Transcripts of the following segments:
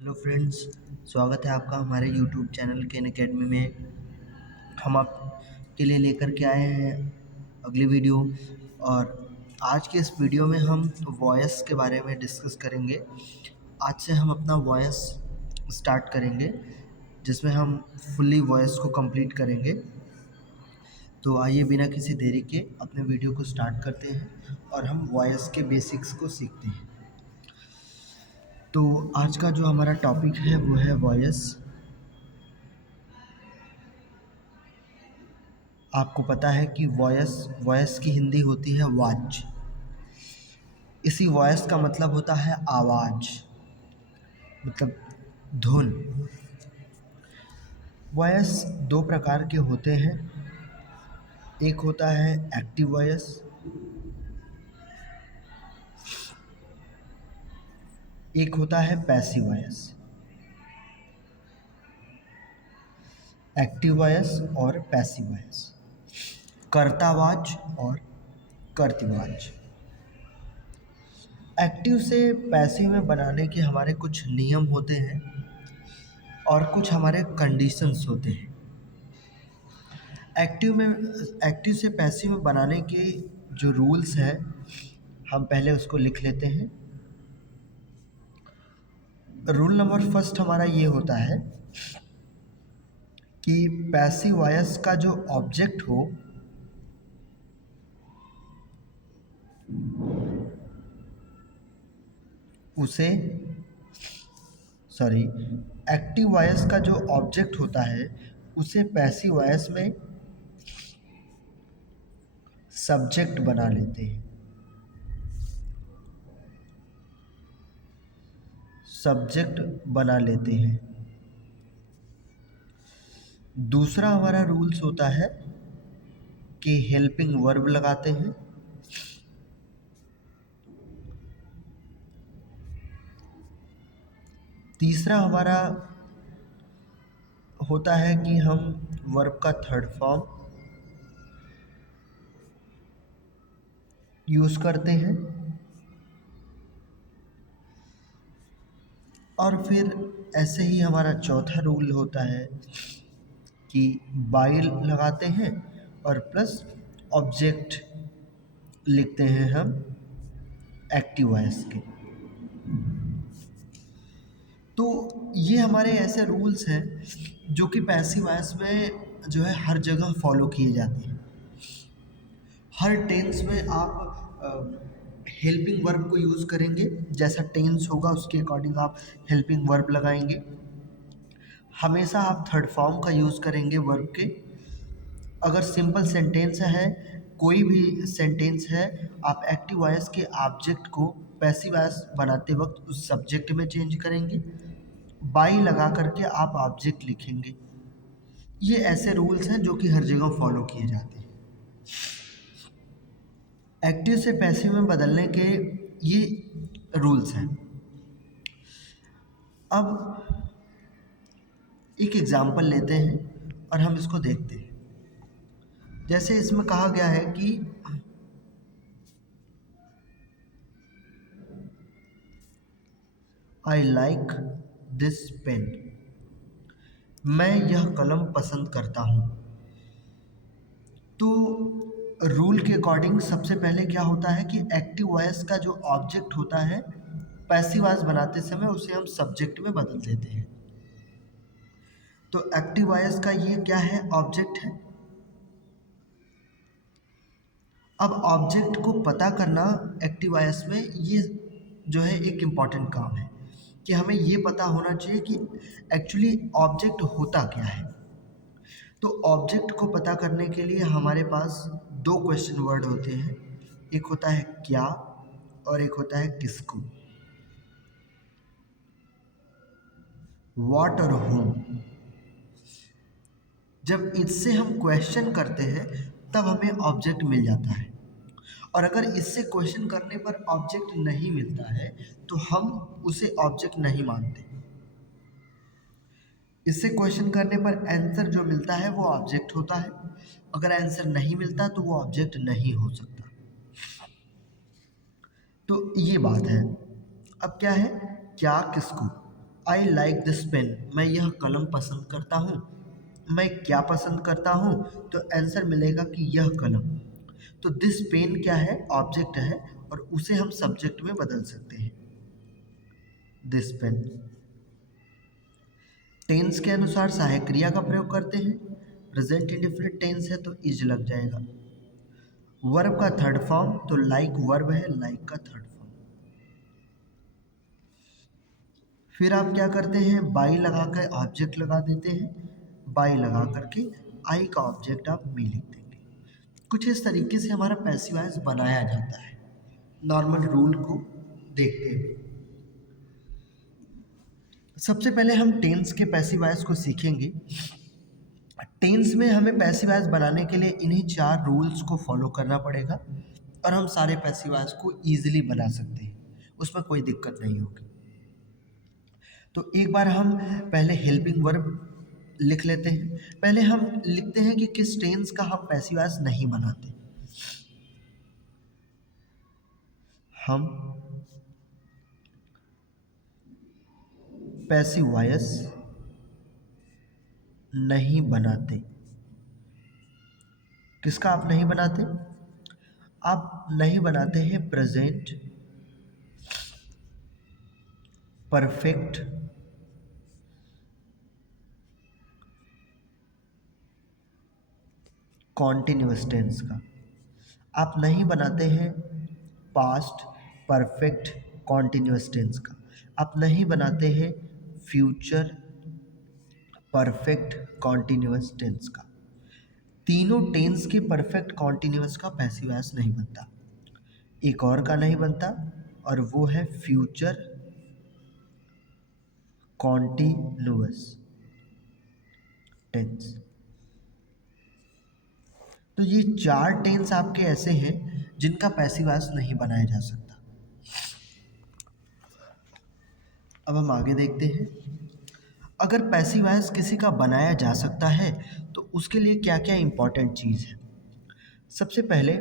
Hello friends, स्वागत है आपका हमारे यूट्यूब चैनल केन अकेडमी में। हम आपके लिए लेकर के आए हैं अगली वीडियो। और आज के इस वीडियो में हम वॉइस के बारे में डिस्कस करेंगे। आज से हम अपना वॉइस स्टार्ट करेंगे, जिसमें हम फुल्ली वॉइस को कंप्लीट करेंगे। तो आइए बिना किसी देरी के अपने वीडियो को स्टार्ट करते हैं और हम वॉइस के बेसिक्स को सीखते हैं। तो आज का जो हमारा टॉपिक है वो है वॉइस। आपको पता है कि वॉइस वॉइस की हिंदी होती है वाच। इसी वॉइस का मतलब होता है आवाज़, मतलब धुन। वॉइस दो प्रकार के होते हैं। एक होता है एक्टिव वॉइस, एक होता है पैसिव वॉइस। एक्टिव वॉइस और पैसिव वॉइस, कर्तावाच और कर्तवाच। एक्टिव से पैसिव में बनाने के हमारे कुछ नियम होते हैं और कुछ हमारे कंडीशंस होते हैं। एक्टिव से पैसिव में बनाने के जो रूल्स हैं, हम पहले उसको लिख लेते हैं। रूल नंबर फर्स्ट हमारा ये होता है कि पैसिव वॉइस का जो ऑब्जेक्ट हो उसे सॉरी एक्टिव वॉइस का जो ऑब्जेक्ट होता है उसे पैसिव वॉइस में सब्जेक्ट बना लेते हैं। सब्जेक्ट बना लेते हैं। दूसरा हमारा रूल्स होता है कि हेल्पिंग वर्ब लगाते हैं। तीसरा हमारा होता है कि हम वर्ब का थर्ड फॉर्म यूज़ करते हैं। और फिर ऐसे ही हमारा चौथा रूल होता है कि बाय लगाते हैं और प्लस ऑब्जेक्ट लिखते हैं हम एक्टिव वॉइस के। तो ये हमारे ऐसे रूल्स हैं जो कि पैसिव वॉइस में जो है हर जगह फॉलो किए जाते हैं। हर टेंस में आप हेल्पिंग वर्ब को यूज़ करेंगे। जैसा टेंस होगा उसके अकॉर्डिंग आप हेल्पिंग वर्ब लगाएंगे। हमेशा आप थर्ड फॉर्म का यूज़ करेंगे वर्ब के। अगर सिंपल सेंटेंस है, कोई भी सेंटेंस है, आप एक्टिव वॉइस के ऑब्जेक्ट को पैसिव वॉइस बनाते वक्त उस सब्जेक्ट में चेंज करेंगे। बाई लगा करके आप ऑब्जेक्ट लिखेंगे। ये ऐसे रूल्स हैं जो कि हर जगह फॉलो किए जाते हैं। एक्टिव से पैसिव में बदलने के ये रूल्स हैं। अब एक एग्जांपल लेते हैं और हम इसको देखते हैं। जैसे इसमें कहा गया है कि आई लाइक दिस पेन। मैं यह कलम पसंद करता हूँ। तो रूल के अकॉर्डिंग सबसे पहले क्या होता है कि एक्टिव वॉइस का जो ऑब्जेक्ट होता है पैसिव वॉइस बनाते समय उसे हम सब्जेक्ट में बदल देते हैं। तो एक्टिव वॉइस का ये क्या है, ऑब्जेक्ट है। अब ऑब्जेक्ट को पता करना एक्टिव वॉइस में ये जो है एक इम्पॉर्टेंट काम है कि हमें ये पता होना चाहिए कि एक्चुअली ऑब्जेक्ट होता क्या है। तो ऑब्जेक्ट को पता करने के लिए हमारे पास दो क्वेश्चन वर्ड होते हैं। एक होता है क्या और एक होता है किसको। व्हाट और whom। जब इससे हम क्वेश्चन करते हैं तब हमें ऑब्जेक्ट मिल जाता है। और अगर इससे क्वेश्चन करने पर ऑब्जेक्ट नहीं मिलता है तो हम उसे ऑब्जेक्ट नहीं मानते। इससे क्वेश्चन करने पर आंसर जो मिलता है वो ऑब्जेक्ट होता है। अगर आंसर नहीं मिलता तो वो ऑब्जेक्ट नहीं हो सकता। तो ये बात है। अब क्या है, क्या किसको। आई लाइक दिस पेन, मैं यह कलम पसंद करता हूँ। मैं क्या पसंद करता हूँ? तो आंसर मिलेगा कि यह कलम। तो दिस पेन क्या है? ऑब्जेक्ट है और उसे हम सब्जेक्ट में बदल सकते हैं, दिस पेन। टेंस के अनुसार सहायक क्रिया का प्रयोग करते हैं। प्रेजेंट इंडेफिनिट टेंस है तो इज लग जाएगा। वर्ब का थर्ड फॉर्म, तो लाइक वर्ब है, लाइक का थर्ड फॉर्म। फिर आप क्या करते हैं? बाई लगा कर ऑब्जेक्ट लगा देते हैं। बाई लगा करके आई का ऑब्जेक्ट आप मी लिख देंगे। कुछ इस तरीके से हमारा पैसिव वॉइस बनाया जाता है, नॉर्मल रूल को देखते हुए। सबसे पहले हम टेंस के पैसिव वॉइस को सीखेंगे। टेंस में हमें पैसिव वॉइस बनाने के लिए इन्हीं 4 रूल्स को फॉलो करना पड़ेगा और हम सारे पैसिव वॉइस को ईजिली बना सकते हैं, उसमें कोई दिक्कत नहीं होगी। तो एक बार हम पहले हेल्पिंग वर्ब लिख लेते हैं। पहले हम लिखते हैं कि किस टेंस का हम पैसिव वॉइस नहीं बनाते। हम पैसिव वॉइस नहीं बनाते। किसका आप नहीं बनाते? आप नहीं बनाते हैं प्रेजेंट परफेक्ट कॉन्टिन्यूअस टेंस का। आप नहीं बनाते हैं पास्ट परफेक्ट कॉन्टिन्यूअस टेंस का। आप नहीं बनाते हैं फ्यूचर परफेक्ट कॉन्टिन्यूअस टेंस का। तीनों टेंस के परफेक्ट कॉन्टिन्यूअस का पैसिव वॉइस नहीं बनता। एक और का नहीं बनता और वो है फ्यूचर कॉन्टिन्यूअस टेंस। तो ये 4 टेंस आपके ऐसे हैं जिनका पैसिव वॉइस नहीं बनाया जा सकता। अब हम आगे देखते हैं। अगर पैसिव वॉइस किसी का बनाया जा सकता है तो उसके लिए क्या क्या इंपॉर्टेंट चीज़ है। सबसे पहले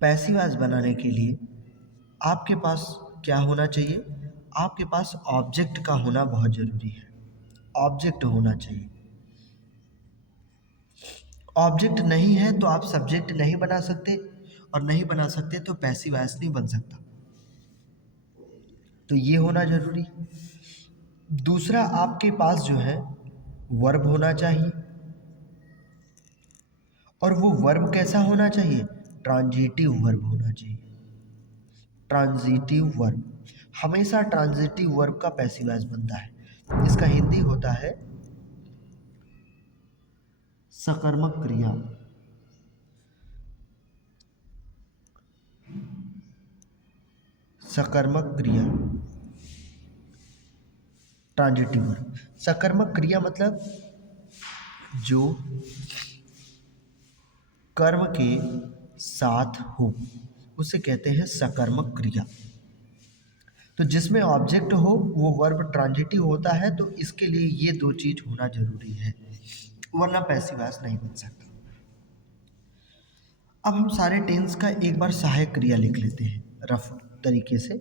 पैसिव वॉइस बनाने के लिए आपके पास क्या होना चाहिए? आपके पास ऑब्जेक्ट का होना बहुत ज़रूरी है। ऑब्जेक्ट होना चाहिए। ऑब्जेक्ट नहीं है तो आप सब्जेक्ट नहीं बना सकते और नहीं बना सकते तो पैसिव वॉइस नहीं बन सकता। तो ये होना ज़रूरी है। दूसरा, आपके पास जो है वर्ब होना चाहिए और वो वर्ब कैसा होना चाहिए? ट्रांजिटिव वर्ब होना चाहिए। ट्रांजिटिव वर्ब, हमेशा ट्रांजिटिव वर्ब का पैसिव वॉइस बनता है। इसका हिंदी होता है सकर्मक क्रिया। सकर्मक क्रिया, ट्रांजिटिव वर्ब। सकर्मक क्रिया मतलब जो कर्म के साथ हो उसे कहते हैं सकर्मक क्रिया। तो जिसमें ऑब्जेक्ट हो वो वर्ब ट्रांजिटिव होता है, तो इसके लिए ये 2 चीज होना जरूरी है, वरना पैसिव वॉइस नहीं बन सकता। अब हम सारे टेंस का एक बार सहायक क्रिया लिख लेते हैं रफ तरीके से।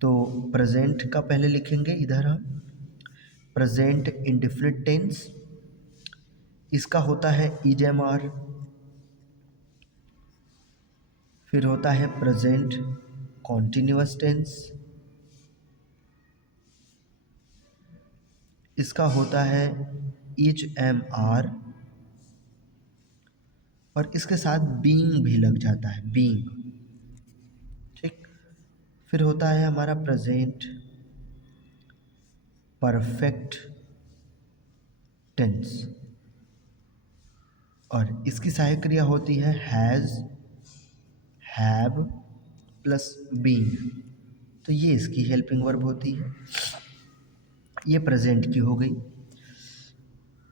तो प्रेजेंट का पहले लिखेंगे इधर हम, प्रेजेंट इंडेफिनिट टेंस, इसका होता है इज एम आर। फिर होता है प्रेजेंट कॉन्टिन्यूअस टेंस, इसका होता है इज एम आर और इसके साथ बीइंग भी लग जाता है, बीइंग। ठीक। फिर होता है हमारा प्रेजेंट परफेक्ट टेंस और इसकी सहायक क्रिया होती है हैज़, हैव प्लस बीइंग। तो ये इसकी हेल्पिंग वर्ब होती है। ये प्रेजेंट की हो गई।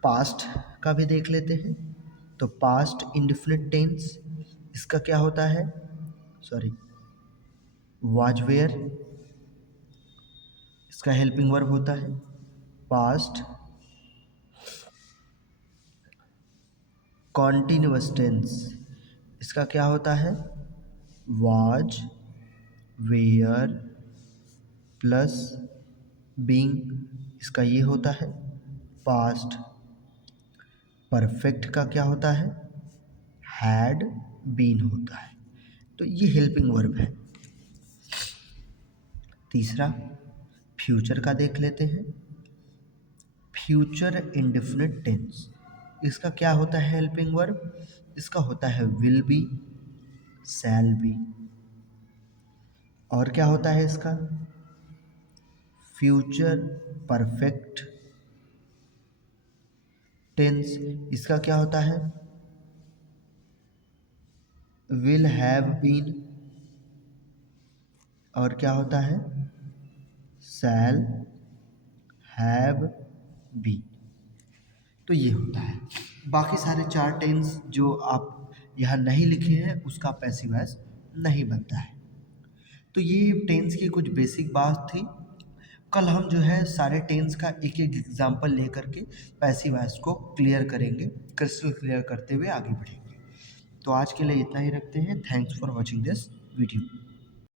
पास्ट का भी देख लेते हैं। तो पास्ट इंडेफिनिट टेंस, इसका क्या होता है? सॉरी, वाज वेयर, इसका हेल्पिंग वर्ब होता है। पास्ट कॉन्टिन्यूअस टेंस, इसका क्या होता है? वाज वेयर प्लस बीइंग इसका ये होता है पास्ट। परफेक्ट का क्या होता है? हैड बीन होता है। तो ये हेल्पिंग वर्ब है। तीसरा फ्यूचर का देख लेते हैं। फ्यूचर इंडेफिनिट टेंस, इसका क्या होता है हेल्पिंग वर्ब? इसका होता है विल बी, शैल बी। और क्या होता है इसका? फ्यूचर परफेक्ट टेंस, इसका क्या होता है? Will have been. और क्या होता है? Shall have been. तो ये होता है। बाकी सारे 4 टेंस जो आप यहाँ नहीं लिखे हैं उसका पैसिव वॉइस नहीं बनता है। तो ये टेंस की कुछ बेसिक बात थी। कल हम जो है सारे टेंस का एक एक एग्जाम्पल लेकर के पैसिव वॉइस को क्लियर करेंगे, क्रिस्टल क्लियर करते हुए आगे बढ़ेंगे। तो आज के लिए इतना ही रखते हैं। Thanks for watching this video.